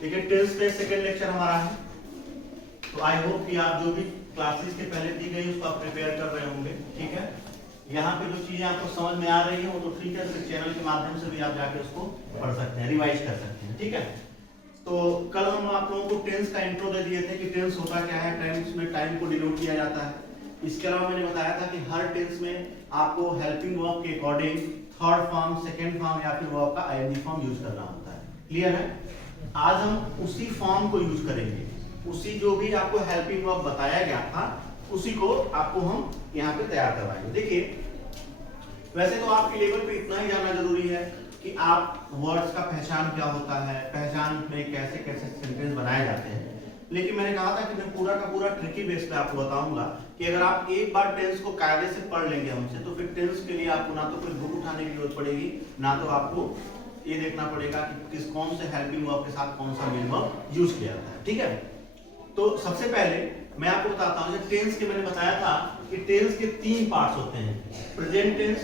देखिए टेंस पे second lecture हमारा है, तो आई होप कि आप जो भी क्लासेस के पहले दी गई उसको आप प्रिपेयर कर रहे होंगे। ठीक है, यहाँ पे जो चीजें आपको समझ में आ रही हैं वो तो ठीक है, फिर चैनल के माध्यम से भी आप जाके उसको पढ़ सकते हैं, रिवाइज कर सकते हैं। ठीक है, तो कल हम आप लोगों को टेंस का इंट्रो दे दिए थे कि टेंस होता क्या है, टेंस में टाइम को डिनोट किया जाता है। इसके अलावा मैंने बताया था कि हर टेंस में आपको हेल्पिंग वर्ब के according third form, second form या फिर वर्ब का आईएनजी फॉर्म यूज करना होता है। क्लियर है? आज हम उसी फॉर्म को यूज करेंगे, उसी जो भी आपको हेल्पिंग वर्ब बताया गया था उसी को आपको हम यहाँ पे तैयार करवाएंगे। देखिए वैसे तो आपके लेवल पे इतना ही जानना जरूरी है कि आप वर्ड्स का पहचान क्या होता है, पहचान में कैसे कैसे सेंटेंस बनाए जाते हैं, लेकिन मैंने कहा था कि मैं पूरा का पूरा ट्रिकी बेस पे आपको बताऊंगा कि अगर आप एक बार टेंस को कायदे से पढ़ लेंगे हमसे, तो फिर टेंस के लिए आपको ना तो कोई बुक उठाने की जरूरत पड़ेगी, ना तो आपको ये देखना पड़ेगा कि किस कौन से हेल्पिंग वर्ब के साथ कौन सा मेन वर्ब यूज किया जाता है। ठीक है, तो सबसे पहले मैं आपको बताता हूँ, टेंस के मैंने बताया था कि टेंस के तीन पार्ट्स होते हैं, प्रेजेंट टेंस,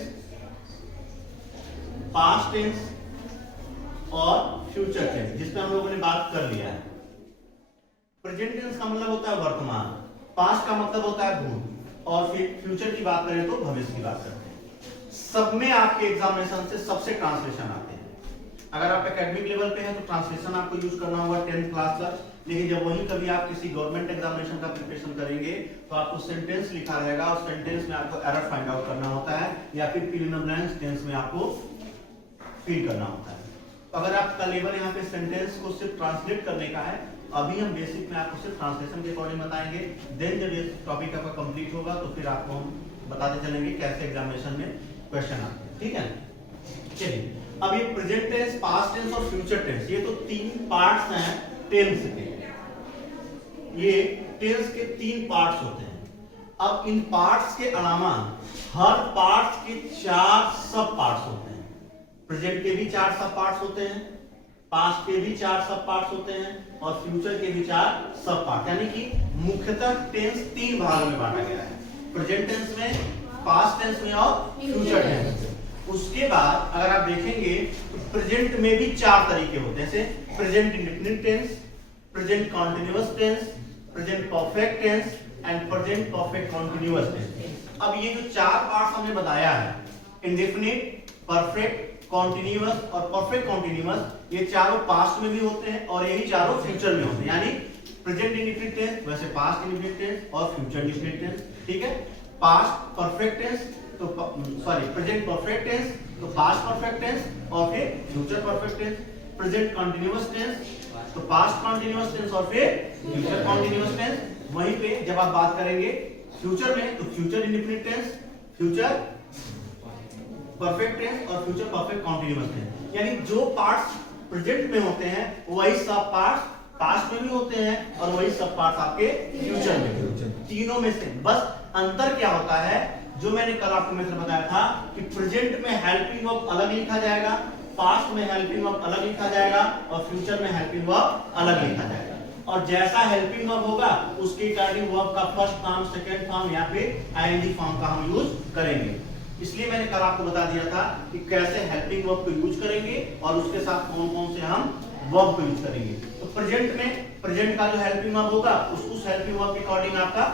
पास्ट टेंस और फ्यूचर टेंस, जिसपे हम लोगों ने बात कर लिया है। प्रेजेंट टेंस का मतलब होता है वर्तमान, पास्ट का मतलब होता है भूत, और फिर फ्यूचर की बात करें तो भविष्य की बात करते हैं। सब में आपके एग्जामिनेशन से सबसे ट्रांसलेशन आते हैं। अगर आप एकेडमिक लेवल पे हैं तो ट्रांसलेशन आपको यूज करना होगा 10th क्लास तक, लेकिन जब वही कभी आप किसी गवर्नमेंट एग्जामिनेशन का प्रिपरेशन करेंगे तो आपको सेंटेंस लिखा रहेगा और सेंटेंस में आपको एरर फाइंड आउट करना होता है या फिर fill in the blanks tense में आपको फिल करना होता है। तो अगर आपका लेवल यहाँ पे सेंटेंस को सिर्फ ट्रांसलेट करने का है, अभी हम बेसिक में आपको सिर्फ ट्रांसलेशन के अकॉर्डिंग बताएंगे, देन जब ये टॉपिक आपका कंप्लीट होगा तो फिर आपको हम बताते चलेंगे कैसे एग्जामिनेशन में क्वेश्चन आते हैं। ठीक है, चलिए अब ये प्रेजेंट टेंस, पास्ट टेंस और फ्यूचर टेंस, ये तो तीन पार्ट्स हैं टेंस के, ये टेंस के तीन पार्ट्स होते हैं। अब इन पार्ट्स के अलावा हर पार्ट्स के चार सब पार्ट्स होते हैं। प्रेजेंट के भी चार सब पार्ट्स होते हैं, पास्ट के भी चार सब पार्ट्स होते हैं और फ्यूचर के भी चार सब पार्ट, यानी कि मुख्यतः टेंस तीन भागों में बांटा गया है, प्रेजेंट टेंस में, पास्ट टेंस में और फ्यूचर टेंस में। उसके बाद अगर आप देखेंगे तो प्रेजेंट में भी चार तरीके होते हैं, जैसे present indefinite tense, present continuous tense, present perfect tense and present perfect continuous tense. अब ये जो चार पार्ट्स हमने बताया है, इंडेफिनिट, परफेक्ट, कॉन्टिन्यूअस और परफेक्ट कॉन्टिन्यूअस, ये चारों पास्ट में भी होते हैं और यही चारों फ्यूचर में होते हैं, यानी प्रेजेंट इंडेफिनिट टेंस वैसे पास्ट इंडेफिनिट टेंस और फ्यूचर इंडेफिनिट टेंस। ठीक है, पास्ट परफेक्ट टेंस तो सॉरी प्रेजेंट परफेक्ट टेंस तो पास्ट परफेक्ट टेंस और फिर future perfect tense, present continuous tense तो पास्ट कंटीन्यूअस टेंस और फिर फ्यूचर कंटीन्यूअस टेंस। वहीं पे जब आप बात करेंगे फ्यूचर में तो future indefinite tense, future perfect tense और फ्यूचर परफेक्ट कंटीन्यूअस टेंस, यानी जो पार्ट्स प्रेजेंट में होते हैं वही सब पार्ट्स पास्ट में भी होते हैं और वही सब पार्ट्स आपके फ्यूचर में भी होते हैं। तीनों में से बस अंतर क्या होता है, जो मैंने कल आपको मेथड बताया था कि प्रेजेंट में हेल्पिंग वर्ब अलग लिखा जाएगा, पास्ट में हेल्पिंग वर्ब अलग लिखा जाएगा और फ्यूचर में हेल्पिंग वर्ब अलग लिखा जाएगा। और जैसा हेल्पिंग वर्ब होगा उसके अकॉर्डिंग वर्ब का फर्स्ट फॉर्म, सेकंड फॉर्म या फिर आईएनजी फॉर्म का हम यूज करेंगे। इसलिए मैंने कल आपको बता दिया था कि कैसे हेल्पिंग वर्ब को यूज करेंगे और उसके साथ कौन कौन से हम वर्ब को यूज करेंगे। तो प्रेजेंट में प्रेजेंट का जो हेल्पिंग वर्ब होगा उस हेल्पिंग वर्ब के अकॉर्डिंग आपका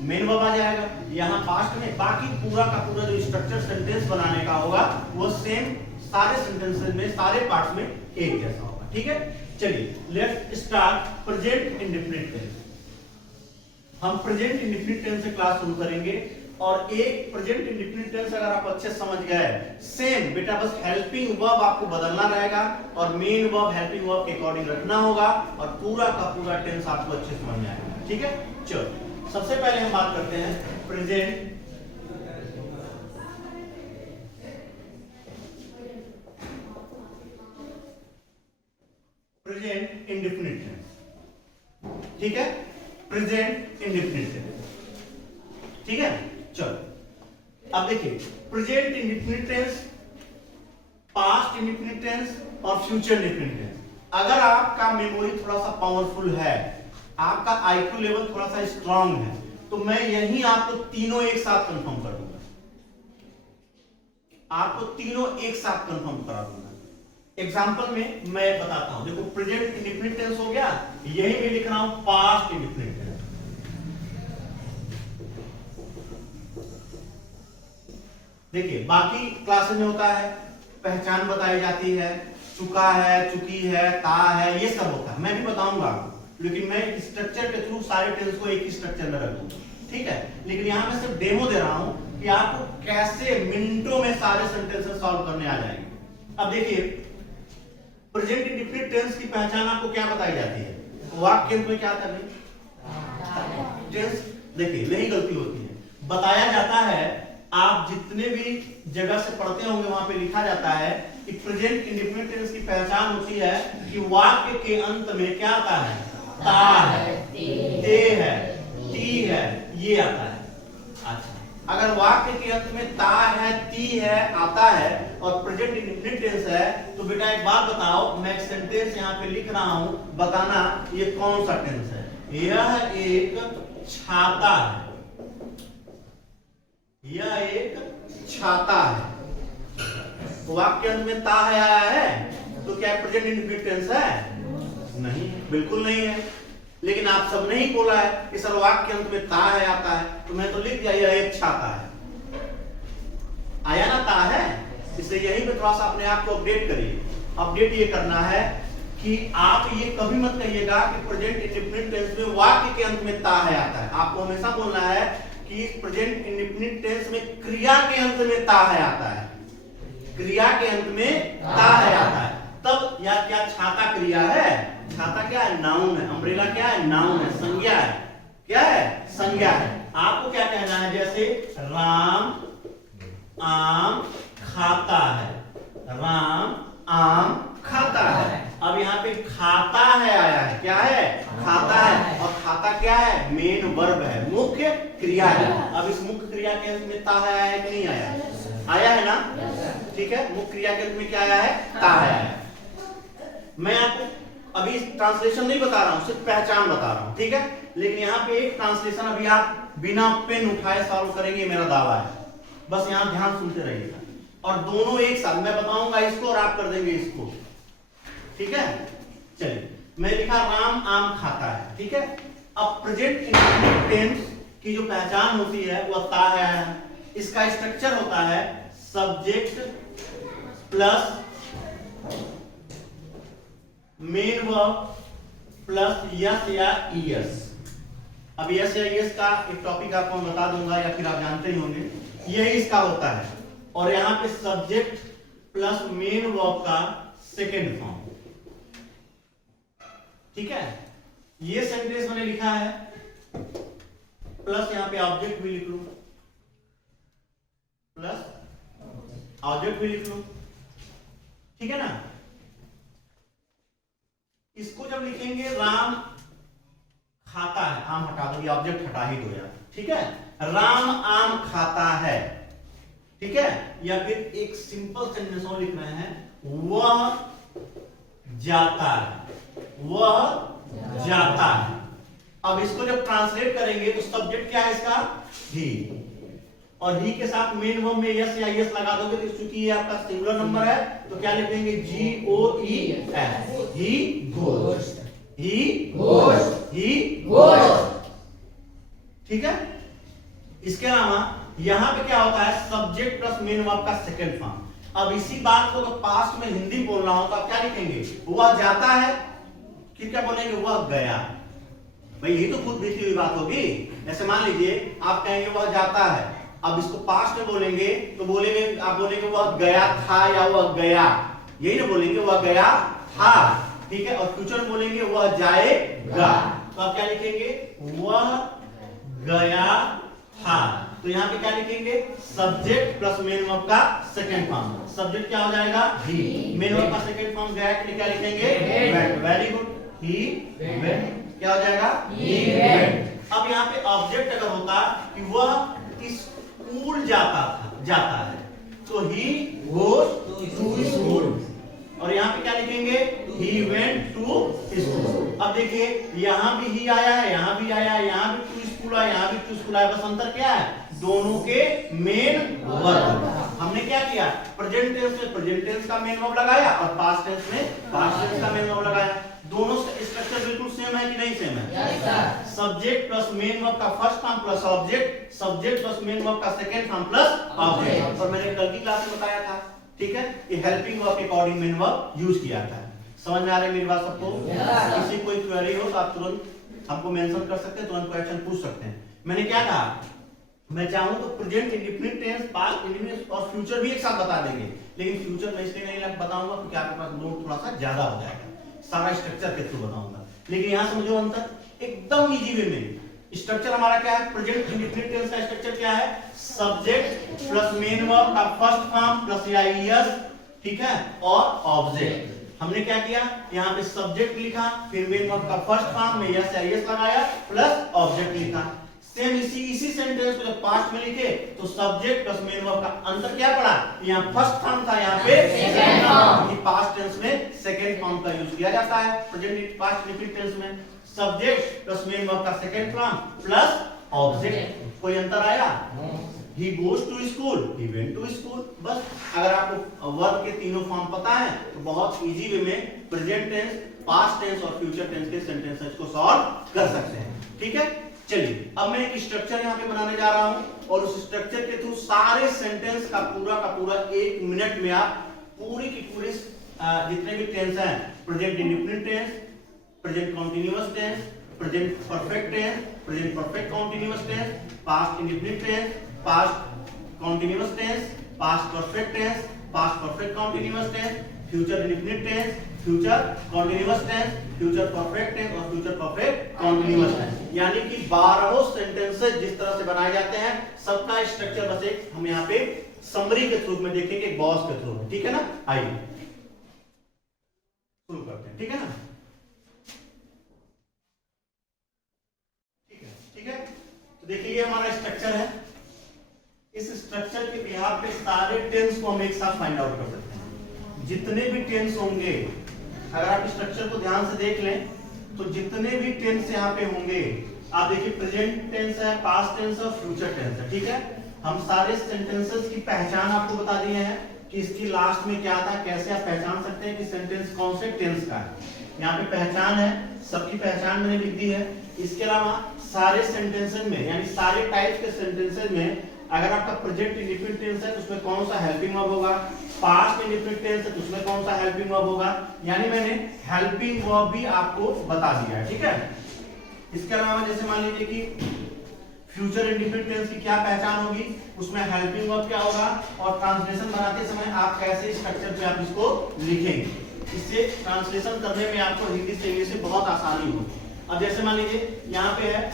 मेन वर्ब आ जाएगा। यहाँ पास्ट में बाकी पूरा का पूरा जो स्ट्रक्चर सेंटेंस बनाने का होगा वो सेम सारे सेंटेंसेस में, सारे पार्ट्स में एक जैसा होगा। ठीक है, चलिए let's start present indefinite tense. हम प्रेजेंट इंडेफिनिट टेंस से क्लास शुरू करेंगे और एक प्रेजेंट इंडेफिनिट टेंस अगर आप अच्छे समझ गए, सेम बेटा बस हेल्पिंग वर्ब आपको बदलना रहेगा और मेन वर्ब हेल्पिंग वर्ब के अकॉर्डिंग रखना होगा और पूरा का पूरा टेंस आपको अच्छे समझ में आएगा। ठीक है, चलो सबसे पहले हम बात करते हैं प्रेजेंट इंडेफिनिट टेंस। ठीक है, प्रेजेंट इंडेफिनिट टेंस। ठीक है, चलो अब देखिए present indefinite tense, past indefinite tense और फ्यूचर इंडेफिनिट टेंस। अगर आपका मेमोरी थोड़ा सा पावरफुल है, आपका आईक्यू लेवल थोड़ा सा स्ट्रांग है, तो मैं यही आपको तीनों एक साथ कंफर्म कर दूंगा, आपको तीनों एक साथ कंफर्म करा दूंगा। एग्जांपल में मैं बताता हूं। देखो प्रेजेंट इंडेफिनिट टेंस हो गया, यही मैं लिख रहा हूं पास्ट इंडेफिनिट टेंस। देखिए बाकी क्लासेस में होता है पहचान बताई जाती है, चुका है, चुकी है, ता है, ये सब होता है, मैं भी बताऊंगा, लेकिन मैं स्ट्रक्चर के थ्रू सारे टेंस को एक ही स्ट्रक्चर में रख दूंगा, ठीक है। लेकिन यहां मैं सिर्फ डेमो दे रहा हूं कि आपको कैसे मिनटों में सारे सेंटेंसेस सॉल्व करने आ जाएंगे। अब देखिए प्रेजेंट इंडेफिनिट टेंस की पहचान आपको क्या बताई जाती है? वाक्य में क्या आता है टेंस? देखिए यही गलती होती है, बताया जाता है, आप जितने भी जगह से पढ़ते होंगे वहां पे लिखा जाता है कि प्रेजेंट इंडेफिनिट टेंस की पहचान होती है कि वाक्य के अंत में क्या आता है? ता है, ते है, ती है, ये आता है। अच्छा, अगर वाक्य के अंत में ता है, ती है आता है और प्रेजेंट इंडेफिनिट टेंस है, तो बेटा एक बात बताओ, मैं एक सेंटेंस यहाँ पे लिख रहा हूं, बताना ये कौन सा टेंस है? यह एक छाता है, यह एक छाता है। वाक्य अंत में ता है आया है, तो क्या प्रेजेंट इंडेफिनिट टेंस है? नहीं, बिल्कुल नहीं है। लेकिन आप सबने ही बोला है कि सर वाक्य अंत में ता है आता है, तो मैं तो लिख दिया यह एक छाता है। आया ना ता है? इसलिए यही पे थोड़ा सा अपने आप को अपडेट करिए। अपडेट ये करना है कि आप ये कभी मत कहिएगा कि प्रेजेंट इंडेफिनिट टेंस में वाक्य के अंत में ता है आता है। आपको हमेशा बोलना है कि प्रेजेंट इंडेफिनिट टेंस में क्रिया के अंत में ता है आता है, क्रिया के अंत में ता है आता है। तब या क्या छाता क्रिया है? छाता क्या है? नाउन है। अम्ब्रेला क्या है? नाउन है, संज्ञा है। क्या है? संज्ञा है। आपको क्या कहना है? जैसे राम आम खाता है, राम आम खाता है। अब यहाँ पे खाता है आया है, क्या है? खाता है। और खाता क्या है? मेन वर्ब है, मुख्य क्रिया है। अब इस मुख्य क्रिया के अंत में ता है आया है कि नहीं आया? आया है ना? ठीक है, मुख्य क्रिया के अंत में क्या आया है? ता है। मैं आपको अभी ट्रांसलेशन नहीं बता रहा हूं, सिर्फ पहचान बता रहा हूं, ठीक है। लेकिन यहाँ पे एक ट्रांसलेशन अभी आप बिना पेन उठाए सॉल्व करेंगे, मेरा दावा है। बस यहाँ ध्यान सुनते रहिएगा, और दोनों एक साथ मैं बताऊंगा इसको और आप कर देंगे इसको, ठीक है। चलिए, मैं लिखा राम आम खाता है, ठीक है। अब प्रेजेंट इंडेफिनिट टेंस की जो पहचान होती है वो ता है। इसका स्ट्रक्चर होता है subject plus main verb plus yes या ईएस। अब यस या ईएस का एक टॉपिक आपको मैं बता दूंगा, या फिर आप जानते ही होंगे, यही इसका होता है। और यहाँ पे सब्जेक्ट प्लस मेन वर्ब का सेकेंड फॉर्म, ठीक है। ये सेंटेंस मैंने लिखा है, प्लस यहाँ पे ऑब्जेक्ट भी लिख लूं, प्लस ऑब्जेक्ट भी लिख लूं, ठीक है ना। इसको जब लिखेंगे राम खाता है, आम हटा दो, ये ऑब्जेक्ट हटा ही दो यार, ठीक है। राम आम खाता है, ठीक है। या फिर एक सिंपल सेंटेंस और लिख रहे हैं, वह जाता है, वह जाता है। अब इसको जब ट्रांसलेट करेंगे तो सब्जेक्ट क्या है इसका? ही, और ही के साथ मेन वर्ब में यस या यस लगा दोगे तो चूंकि ये आपका सिंगुलर नंबर है तो क्या लिख देंगे? GOES, ही गोस, ही गोस, ही गोस, ठीक है। इसके अलावा यहां पे क्या होता है? सब्जेक्ट प्लस मेन वर्ब का सेकंड फॉर्म। अब इसी बात को अगर पास्ट में हिंदी बोलना हो तो आप क्या लिखेंगे? वह जाता है, फिर क्या बोलेंगे? वह गया। भाई यही तो खुद बीती हुई बात होगी। ऐसे मान लीजिए आप कहेंगे वह जाता है, अब इसको पास्ट में बोलेंगे तो बोलेंगे, आप बोलेंगे वह गया था या वह गया, यही ना बोलेंगे, वह गया था, ठीक है। और फ्यूचर में बोलेंगे वह जाएगा, तो आप क्या लिखेंगे? वह गया था। तो यहाँ पे क्या लिखेंगे? सब्जेक्ट प्लस मेन वर्ब का सेकंड फॉर्म। सब्जेक्ट क्या हो जाएगा? ही, मेन वर्ब का सेकंड फॉर्म गया के लिए क्या लिखेंगे? Went. Very good, he went. क्या हो जाएगा? He went. अब यहाँ पे ऑब्जेक्ट अगर होता कि वह स्कूल जाता है, तो ही गोज टू स्कूल, और यहाँ पे क्या लिखेंगे? He went to school. अब देखिए यहाँ भी ही आया है, यहाँ भी आया है, यहाँ भी टू स्कूल आया, यहाँ भी टू स्कूल आया, बस अंतर क्या है? दोनों के मेन वर्ब। हमने क्या किया, प्रेजेंट टेंस में प्रेजेंट टेंस का मेन वर्ब लगाया और पास्ट टेंस में पास्ट टेंस का मेन वर्ब लगाया। दोनों स्ट्रक्चर बिल्कुल सेम है कि नहीं सेम है? Yes sir. Subject plus main verb का first form plus object, subject plus main verb का सेकंड फॉर्म प्लस ऑब्जेक्ट। और मैंने कल की क्लास में बताया था, ठीक है, ये हेल्पिंग वर्ब के अकॉर्डिंग मेन वर्ब यूज किया था। समझ में आ रही है मेरी बात सबको? किसी कोई क्वेरी हो तो आप तुरंत हमको मेंशन कर सकते हैं, तुरंत क्वेश्चन पूछ सकते हैं। मैंने क्या कहा, मैं चाहूं तो present indefinite tense, past indefinite और फ्यूचर भी एक साथ बता देंगे, लेकिन फ्यूचर मैं इसलिए नहीं बताऊंगा क्योंकि आपके पास लोड थोड़ा सा ज्यादा हो जाएगा, सारा स्ट्रक्चर के थ्रू बताऊंगा। लेकिन यहां समझो अंतर, एकदम इजी वे में स्ट्रक्चर हमारा क्या है, प्रेजेंट इंडेफिनिट टेंस का स्ट्रक्चर क्या है, सब्जेक्ट प्लस मेन वर्ब का फर्स्ट फॉर्म प्लस या एस, ठीक है, और ऑब्जेक्ट। हमने क्या किया, यहाँ पे सब्जेक्ट लिखा, फिर मेन वर्ब का फर्स्ट फॉर्म में यस या एस लगाया प्लस ऑब्जेक्ट लिखा। सेम इसी सेंटेंस को जब पास्ट में लिखे तो सब्जेक्ट प्लस मेन वर्ब का अंतर क्या पड़ा, यहाँ फर्स्ट फॉर्म था, यहाँ पे सेकंड फॉर्म। पास्ट टेंस में सेकंड फॉर्म का यूज किया जाता है, प्रेजेंट पास्ट रिपीट टेंस में सब्जेक्ट प्लस मेन वर्ब का सेकंड फॉर्म प्लस ऑब्जेक्ट। कोई अंतर आया? He goes to school, he went to school। बस अगर आपको वर्ब के तीनों फॉर्म पता है तो बहुत इजी वे में प्रेजेंट टेंस, पास्ट टेंस और फ्यूचर टेंस के सेंटेंसेस को सॉल्व कर सकते हैं, ठीक है। चलिए अब मैं एक स्ट्रक्चर यहाँ पे बनाने जा रहा हूँ और उस स्ट्रक्चर के थ्रू सारे सेंटेंस का पूरा 1 मिनट में आप पूरी की पूरी जितने भी टेंस हैं, present indefinite tense, present continuous tense, present perfect tense, present perfect continuous tense, past indefinite tense, past continuous tense, past perfect tense, past perfect continuous tense, future indefinite tense, future continuous tense, future perfect tense और future perfect continuous tense. यानी कि 12 sentences जिस तरह से बनाए जाते हैं, सबका स्ट्रक्चर बस एक हम यहाँ पे समरी के थ्रू में देखेंगे, बॉस के थ्रू, ठीक है ना। आइए शुरू करते हैं, ठीक है ना। ठीक है, तो देखिए ये हमारा स्ट्रक्चर है। इस स्ट्रक्चर के बिहार पे सारे टेंस को हम एक साथ फाइंड आउट कर सकते हैं। जितने भी टेंस होंगे, अगर आप स्ट्रक्चर को ध्यान से देख लें तो जितने भी टेंस यहाँ पे होंगे, आप देखिए प्रेजेंट टेंस है, पास्ट टेंस और फ्यूचर टेंस है, ठीक है। हम सारे सेंटेंसेस की पहचान आपको बता दिए हैं कि इसकी लास्ट में क्या था, कैसे आप पहचान सकते हैं कि सेंटेंस कौन से टेंस का है। यहाँ पे पहचान है, सबकी पहचान मैंने लिख दी है। इसके अलावा सारे सेंटेंसेस में, यानी सारे टाइप्स के सेंटेंसेस में अगर आपका प्रेजेंट इंडेफिनिट टेंस है तो उसमें कौन सा हेल्पिंग वर्ब होगा, पास्ट इंडेफिनिट टेंस है तो उसमें कौन सा हेल्पिंग वर्ब होगा, यानी मैंने हेल्पिंग वर्ब भी आपको बता दिया है, ठीक है। इसके अलावा जैसे मान लीजिए कि फ्यूचर इंडेफिनिट टेंस की क्या पहचान होगी, उसमें हेल्पिंग वर्ब क्या होगा और ट्रांसलेशन बनाते समय आप कैसे स्ट्रक्चर पे आप इसको लिखेंगे, इससे ट्रांसलेशन करने में आपको हिंदी से इंग्लिश में बहुत आसानी होगी। अब जैसे मान लीजिए यहाँ पे है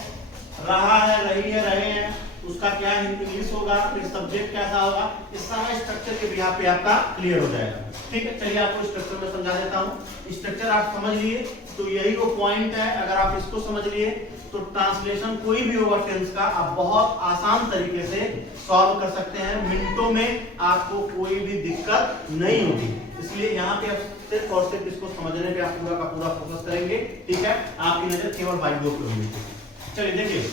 रहा है, रही है, रहे हैं, उसका क्या इंग्लिश होगा, फिर सब्जेक्ट कैसा होगा, इस सारा स्ट्रक्चर के बिहार पे आपका क्लियर हो जाएगा, ठीक है। चलिए आपको स्ट्रक्चर में समझा देता हूँ। स्ट्रक्चर आप समझ लिए तो यही वो पॉइंट है, अगर आप इसको समझ लिए तो ट्रांसलेशन कोई भी होगा टेंस का आप बहुत आसान तरीके से सॉल्व कर सकते हैं, मिनटों में आपको कोई भी दिक्कत नहीं होगी। इसलिए यहाँ पे आप सिर्फ और सिर्फ इसको समझने पे आप पूरा का पूरा फोकस करेंगे, ठीक है। आपकी नजर केवल व्हाइट बोर्ड पे होगी। चलिए देखिए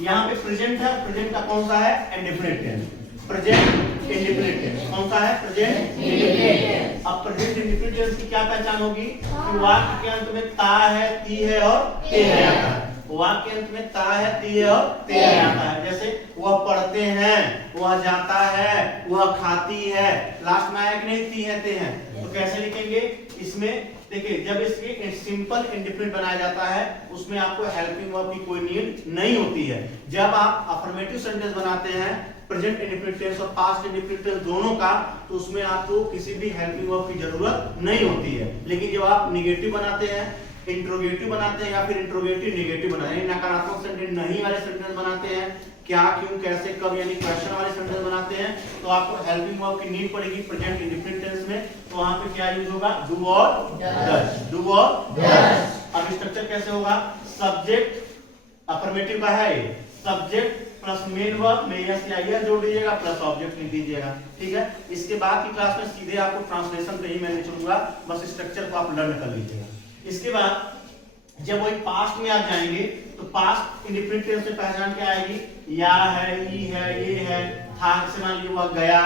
यहाँ पे प्रेजेंट है, प्रेजेंट का कौन सा है, indefinite tense, present indefinite tense कौन सा है, प्रेजेंट इंडेफिनिट टेंस। अब प्रेजेंट इंडेफिनिट टेंस की क्या पहचान होगी कि वाक्य के अंत में ता है, ती है और ते है आता है। वाक्य के अंत में ता है, ती है और ते है आता है। जैसे वह पढ़ते हैं, वह जाता है, वह खाती है, लास्ट में आया कि नहीं, ती है, ते है, तो कैसे लिखेंगे इसमें। देखिए जब इसके सिंपल इंडेफिनिट बनाया जाता है उसमें आपको हेल्पिंग वर्ब की कोई नीड नहीं होती है। जब आप अफर्मेटिव सेंटेंस बनाते हैं प्रेजेंट इंडेफिनिट टेंस और पास्ट इंडेफिनिट टेंस दोनों का, तो उसमें आपको किसी भी हेल्पिंग वर्ब की जरूरत नहीं होती है। लेकिन जब आप नेगेटिव बनाते हैं, इंट्रोगेटिव बनाते हैं या फिर इंट्रोगेटिव नेगेटिव बनाते हैं, नकारात्मक सेंटेंस नहीं वाले सेंटेंस बनाते हैं, क्या, क्यों, कैसे, कब यानी क्वेश्चन वाले सेंटेंस बनाते हैं, तो आपको हेल्पिंग वर्ब की नीड पड़ेगी प्रेजेंट इंडेफिनिट टेंस में। तो वहां पे क्या यूज होगा, डू और डज, डू और डज। अब स्ट्रक्चर कैसे होगा, सब्जेक्ट अफर्मेटिव का है, सब्जेक्ट प्लस मेन वर्ब में यस या यर जोड़ दीजिएगा प्लस ऑब्जेक्ट लिख दीजिएगा, ठीक है। इसके बाद की क्लास में सीधे आपको ट्रांसलेशन पे ही मैं चलूंगा, बस स्ट्रक्चर को आप लर्न कर लीजिएगा। इसके बाद जब वही पास्ट में आप जाएंगे तो पास्ट इंडेफिनिट टेंस में पहचान क्या आएगी, या है, ई है, ये है, था से मान लीजिए वह गया,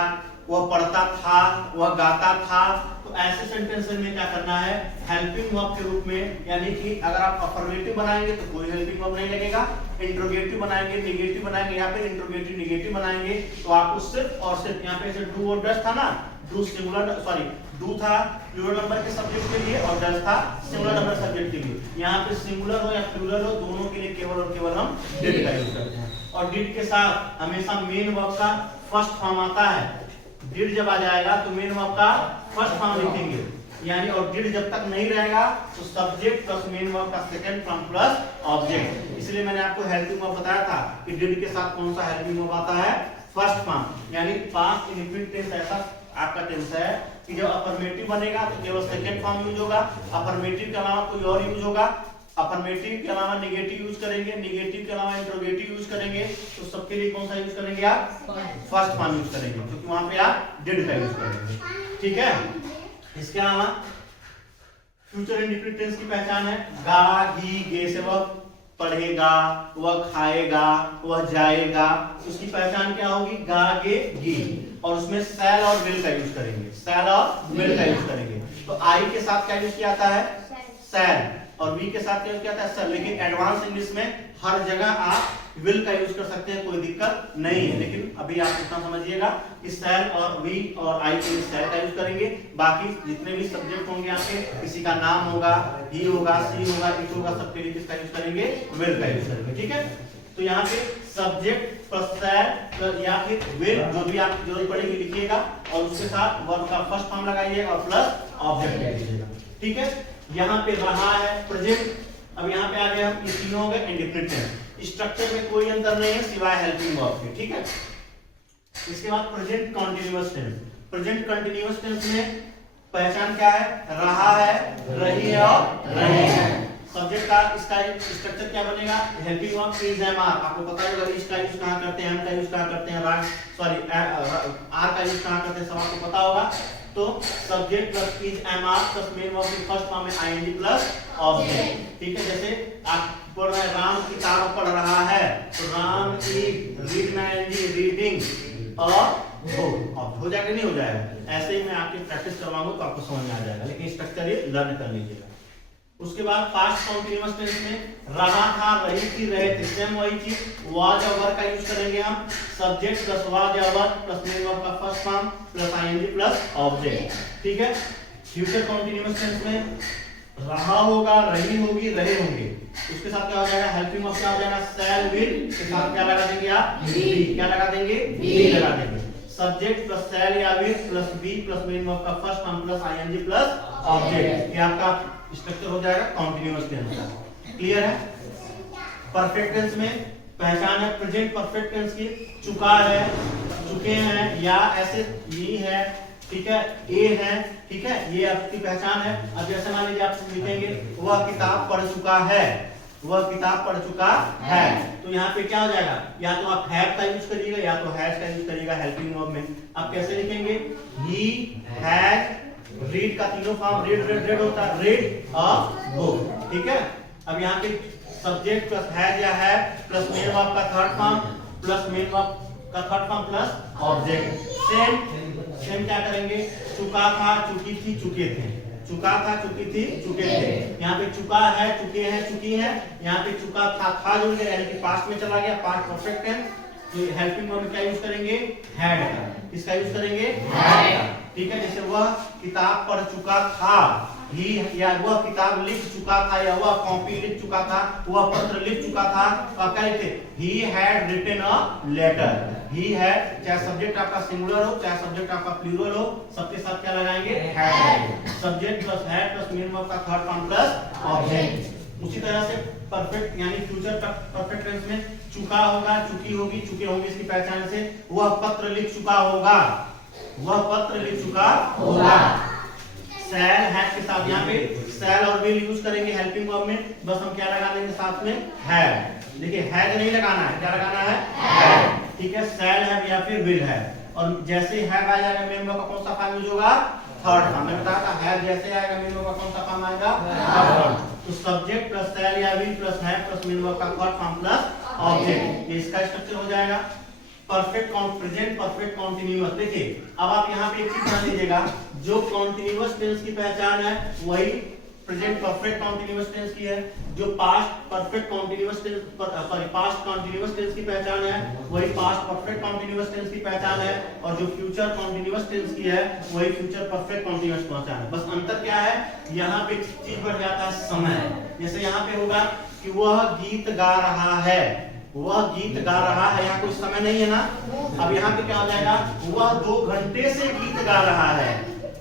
वह पढ़ता था, वह गाता था। तो ऐसे सेंटेंस में क्या करना है, हेल्पिंग वर्ब के रूप में, यानी कि अगर आप अफर्मेटिव बनाएंगे तो कोई हेल्पिंग वर्ब नहीं लगेगा, इंट्रोगेटिव बनाएंगे, नेगेटिव बनाएंगे, यहाँ पे इंट्रोगेटिव नेगेटिव बनाएंगे तो आपको सिर्फ और सिर्फ यहाँ पे डू और डज था ना, डू सिंगुलर सॉरी डू था प्लूरल नंबर के सब्जेक्ट के लिए और डज था सिंगुलर नंबर सब्जेक्ट के लिए। यहाँ पे सिंगुलर हो या प्लूरल हो दोनों के लिए केवल और केवल हम डिड का यूज करते हैं। और डिड के साथ हमेशा मेन वर्ब का फर्स्ट फॉर्म आता है। डिड जब आ जाएगा तो मेन वर्ब का फर्स्ट फॉर्म लिखेंगे, यानी और डिड जब तक नहीं रहेगा तो सब्जेक्ट प्लस मेन वर्ब का सेकंड फॉर्म प्लस ऑब्जेक्ट। इसलिए मैंने आपको हेल्पिंग वर्ब बताया था कि डिड के साथ कौन सा हेल्पिंग वर्ब आता है, फर्स्ट फॉर्म। यानी पास्ट इंडेफिनिट टेंस ऐसा आपका टेंस है कि जब अफर्मेटिव बनेगा तो केवल सेकंड फॉर्म यूज होगा, अफर्मेटिव के अलावा कोई और यूज होगा, अफर्मेटिव के अलावा नेगेटिव यूज करेंगे, नेगेटिव के अलावा इंट्रोगेटिव यूज करेंगे, तो सबके लिए कौन सा यूज करेंगे आप, फर्स्ट फॉर्म यूज करेंगे, क्योंकि वहां पे आप डिड का यूज करेंगे। ठीक है, इसके अलावा फ्यूचर इंडेफिनिट टेंस की पहचान है गा ही गे से वह पढ़ेगा, वह खाएगा, वह जाएगा, उसकी पहचान क्या होगी, गा गे गी, और उसमें शैल और विल का यूज करेंगे, शैल और विल का यूज करेंगे। तो आई के साथ क्या यूज किया जाता है, शैल, और वी के साथ क्या यूज किया जाता है, शैल। लेकिन एडवांस इंग्लिश में हर जगह आप विल का यूज कर सकते हैं, कोई दिक्कत नहीं है। लेकिन अभी आप इतना समझिएगा कि शैल और वी और आई के लिए शैल का यूज करेंगे। बाकी जितने भी सब्जेक्ट होंगे आपके, किसी का नाम होगा, ही होगा, सी होगा, इट होगा, सबके लिए किसका यूज करेंगे, विल का यूज करेंगे। ठीक है, तो यहाँ पे सब्जेक्ट प्लस शैल या फिर विल, जो भी आप जरूरत पड़ेगी लिखिएगा, और उसके साथ वर्ब का फर्स्ट फॉर्म लगाइएगा और प्लस ऑब्जेक्ट लिख दीजिएगा। ठीक है, यहाँ पे रहा है प्रेजेंट। अब यहाँ पे आ गए हम, ये तीनों हो गए इंडेफिनिट टेंस। स्ट्रक्चर में कोई अंतर नहीं है सिवाय हेल्पिंग वर्ब के। ठीक है, इसके बाद present continuous tense. Present continuous tense में पहचान क्या है, रहा है, रही है और रहे हैं। सब्जेक्ट का इसका स्ट्रक्चर क्या बनेगा, helping verb is am are. आपको पता है अगर इसका यूज कहां करते हैं, एम का यूज कहां करते हैं, आर का यूज कहां करते हैं, सब आपको पता होगा। तो subject plus is am are plus main verb की फर्स्ट फॉर्म में आईएनजी प्लस ऑब्जेक्ट। ठीक है, जैसे आप पढ़ रहे हैं, राम किताब पढ़ रहा है, तो राम इज रीड में आईएनजी रीडिंग और हो जाएगा नहीं हो जाएगा, ऐसे ही मैं आपकी प्रैक्टिस करवाऊंगा तो आपको समझ में आ जाएगा। लेकिन स्ट्रक्चर ये लर्न कर लीजिएगा। उसके बाद पास्ट कंटीन्यूअस टेंस में रहा था, रही थी, रहे थे, सेम वही चीज, वाज और वर का यूज करेंगे हम। सब्जेक्ट प्लस वाज या वर प्लस मेन वर्ब का first form plus ING plus object. ठीक है, फ्यूचर कंटीन्यूअस टेंस में रहा होगा, रही होगी, रहे होंगे, उसके साथ क्या हो जाएगा, हेल्पिंग वर्ब क्या हो जाएगा, शैल विल के साथ क्या लगा देंगे आप, बी। क्या लगा देंगे, बी लगा देंगे। सब्जेक्ट प्लस शैल या will plus be plus main verb का first form plus ING plus object. ये आपका स्ट्रक्चर हो जाएगा कंटीन्यूअस टेंस का। क्लियर है। परफेक्ट टेंस में पहचान है प्रेजेंट परफेक्ट टेंस की, चुका है, चुके हैं, या ऐसे ये है, ठीक है, ए है, ठीक है, ये आपकी पहचान है। अब जैसे मान लीजिए आप लिखेंगे वह किताब पढ़ चुका है, वह किताब पढ़ चुका है, तो यहाँ पे क्या हो जाएगा, या तो आप हैव का यूज करिएगा या तो हैज का यूज करिएगा हेल्पिंग वर्ब में। आप कैसे लिखेंगे, ही हैज, रीड का तीनों फॉर्म रीड रेड रेड होता है, रीड अ बुक। ठीक है, अब यहाँ पे सब्जेक्ट प्लस हैज या है प्लस मेन वर्ब का third form plus main verb का third form plus object. Same क्या करेंगे, चुका था, चुकी थी, चुके थे, चुका था, चुकी थी, चुके थे। यहाँ पे चुका है, चुके हैं, चुकी है, यहाँ पे चुका था जुड़ गया, यानी कि पास्ट में चला गया, पास्ट परफेक्ट है। तो हेल्पिंग वर्ब में क्या यूज करेंगे, हैड का। किसका यूज करेंगे, हैड का। ठीक है, जैसे वह किताब पढ़ चुका था, ही, या वह किताब लिख चुका था, या वह कॉपी लिख चुका था, वह पत्र लिख चुका था, तो आप क्या लिखते, he had written a letter. He had, चाहे सब्जेक्ट आपका सिंगुलर हो चाहे सब्जेक्ट आपका प्लूरल हो, सबके साथ क्या लगाएंगे, हैड लगाएंगे। Subject plus had plus main verb का थर्ड फॉर्म प्लस ऑब्जेक्ट। उसी तरह से परफेक्ट यानी फ्यूचर परफेक्ट टेंस में चुका होगा, चुकी होगी, चुके होंगे, इसकी पहचान से वह पत्र लिख चुका होगा, वह पत्र लिख चुका होगा। शैल हैड के साथ यहाँ पे शैल और विल यूज करेंगे हेल्पिंग वर्ब में, बस हम क्या लगा देंगे साथ में, हैड। देखिए हैड नहीं लगाना है, क्या लगाना है, हैड। ठीक है, शैल है या फिर विल है, और जैसे हैव आ जाएगा मेन वर्ब का कौन सा फॉर्म यूज होगा, थर्ड फॉर्म। मैंने बताया था हैव जैसे आएगा मेन वर्ब का कौन सा फॉर्म आएगा, थर्ड फॉर्म। तो सब्जेक्ट प्लस शैल या will plus have plus main verb का थर्ड फॉर्म प्लस ऑब्जेक्ट, ये इसका स्ट्रक्चर हो जाएगा। Present perfect continuous. देखिए अब आप यहाँ पे एक चीज ध्यान दीजिएगा, जो कॉन्टिन्यूअस टेंस की पहचान है वही प्रेजेंट परफेक्ट कॉन्टिन्यूअस टेंस की है, जो past perfect continuous tense past continuous tense की पहचान है वही पास्ट परफेक्ट कॉन्टिन्यूअस टेंस की पहचान है, और जो फ्यूचर कॉन्टिन्यूअस टेंस की है वही फ्यूचर परफेक्ट कॉन्टिन्यूअस पहचान है। बस अंतर क्या है, यहाँ पे एक चीज बढ़ जाता है समय। जैसे यहाँ पे होगा कि वह गीत गा रहा है, वह गीत गा रहा है, यहाँ कोई समय नहीं है ना। अब यहाँ पे क्या हो जाएगा, वह 2 घंटे से गीत गा रहा है,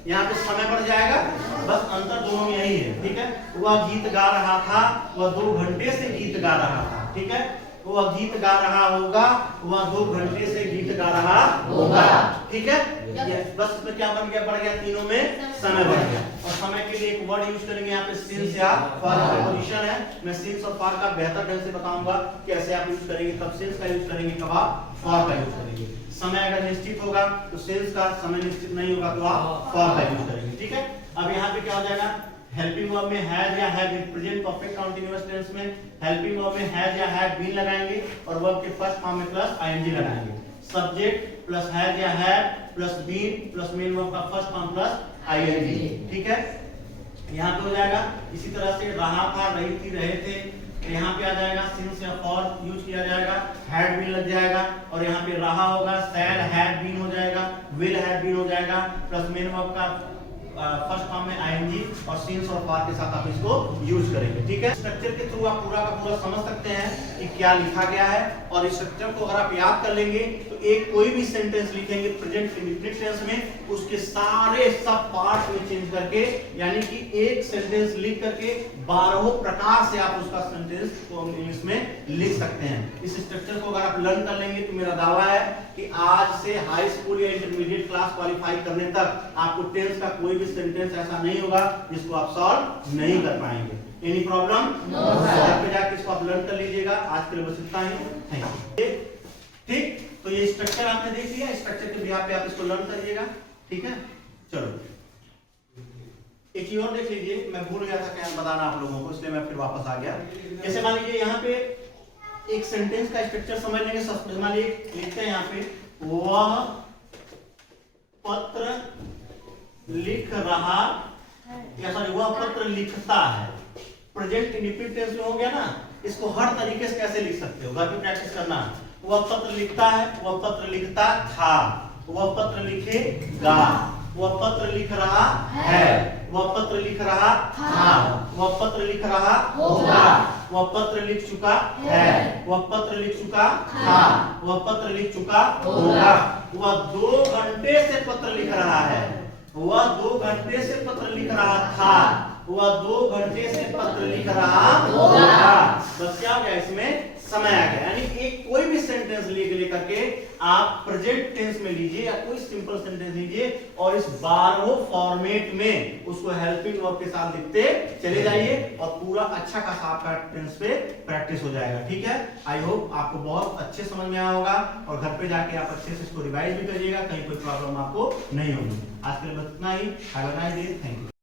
यहाँ पे समय बढ़ जाएगा। बस अंतर दोनों में यही है, ठीक है। वह गीत गा रहा था, वह 2 घंटे से गीत गा रहा था, ठीक है। वह गीत गा रहा होगा, वह 2 घंटे से गीत गा रहा होगा, ठीक है। बस इसमें क्या बन गया, बढ़ गया, तीनों में समय बढ़ गया। और समय के लिए एक वर्ड यूज करेंगे यहाँ पे सिंस या फॉर। प्रीपोजिशन है, मैं सिंस और फॉर का बेहतर ढंग से बताऊंगा कैसे आप यूज करेंगे, कब सिंस का यूज करेंगे, कब आप फॉर का यूज करेंगे। समय अगर निश्चित होगा तो सिंस का, समय निश्चित नहीं होगा तो आप फॉर का यूज करेंगे, ठीक है। अब यहाँ पे क्या हो जाएगा, हेल्पिंग वर्ब में हैज या have, present perfect continuous tense में हेल्पिंग वर्ब में हैज या हैव बीन लगाएंगे और वर्ब के फर्स्ट फॉर्म में प्लस आईएनजी लगाएंगे। सब्जेक्ट प्लस हैज या have plus been plus main verb का फर्स्ट फॉर्म प्लस आईएनजी, ठीक है। यहाँ पे हो जाएगा इसी तरह से रहा था, रही थी, रहे थे, यहाँ पे आ जाएगा सिंस या फॉर यूज किया जाएगा, हैड बीन लग जाएगा और यहाँ पे रहा होगा, शैल हैड बीन हो जाएगा, विल हैव बीन हो जाएगा, प्लस मेन वर्ब का फर्स्ट फॉर्म में आईएनजी और सिंस और फॉर के साथ आप इसको यूज करेंगे, ठीक है। स्ट्रक्चर के थ्रू आप पूरा का पूरा समझ सकते हैं कि क्या लिखा गया है, और इस स्ट्रक्चर को अगर आप याद कर लेंगे तो एक कोई भी सेंटेंस लिखेंगे प्रेजेंट इंडेफिनिट टेंस में, उसके सारे सब पार्ट में चेंज करके, यानी कि एक सेंटेंस लिख करके 12 प्रकार से आप उसका सेंटेंस को इंग्लिश में लिख सकते हैं। इस स्ट्रक्चर को अगर आप लर्न कर लेंगे तो मेरा दावा है कि आज से हाई स्कूल या इंटरमीडिएट क्लास क्वालिफाई करने तक आपको टेंस का कोई भी सेंटेंस ऐसा नहीं होगा जिसको आप सॉल्व नहीं कर पाएंगे। Any problem? No sir. घर पे जाके इसको आप लर्न कर लीजिएगा। आज के लिए बस इतना ही, थैंक यू। ठीक, तो ये स्ट्रक्चर आपने देख लिया, स्ट्रक्चर के बिहाफ पे आप इसको लर्न करिएगा, ठीक है। चलो एक चीज और देख लीजिए, मैं भूल गया था क्या बताना आप लोगों को, इसलिए मैं फिर वापस आ गया। जैसे मान लीजिए यहाँ पे एक सेंटेंस का स्ट्रक्चर समझ लेंगे। मान लीजिए लिखते हैं यहाँ पे, वह पत्र लिख रहा, या सॉरी वह पत्र लिखता है। प्रेजेंट इंडेफिनिट टेंस में हो गया ना, इसको हर तरीके से कैसे लिख सकते हो, घर पे प्रैक्टिस करना। वह पत्र लिखता है, वह पत्र लिखता था, वह पत्र लिखेगा, वह पत्र लिख रहा है, वह पत्र लिख रहा था, वह पत्र लिख रहा होगा, वह पत्र लिख चुका है, वह पत्र लिख चुका था, वह पत्र लिख चुका होगा, वह 2 घंटे से पत्र लिख रहा है, वह 2 घंटे से पत्र लिख रहा था, वह 2 घंटे से पत्र लिख रहा होगा। बस क्या हो गया, इसमें समय आ गया। यानी एक कोई भी सेंटेंस लेकर के आप प्रेजेंट टेंस में लीजिए या कोई सिंपल सेंटेंस लीजिए और इस 12 फॉर्मेट में उसको हेल्पिंग वर्ब के साथ लिखते चले जाइए और पूरा अच्छा खासा आपका टेंस पे प्रैक्टिस हो जाएगा, ठीक है। आई होप आपको बहुत अच्छे समझ में आया होगा और घर पे जाके आप अच्छे से इसको रिवाइज भी करिएगा, कहीं कोई प्रॉब्लम आपको नहीं होगी। आज के लिए बस इतना ही। Have a nice day, thank you.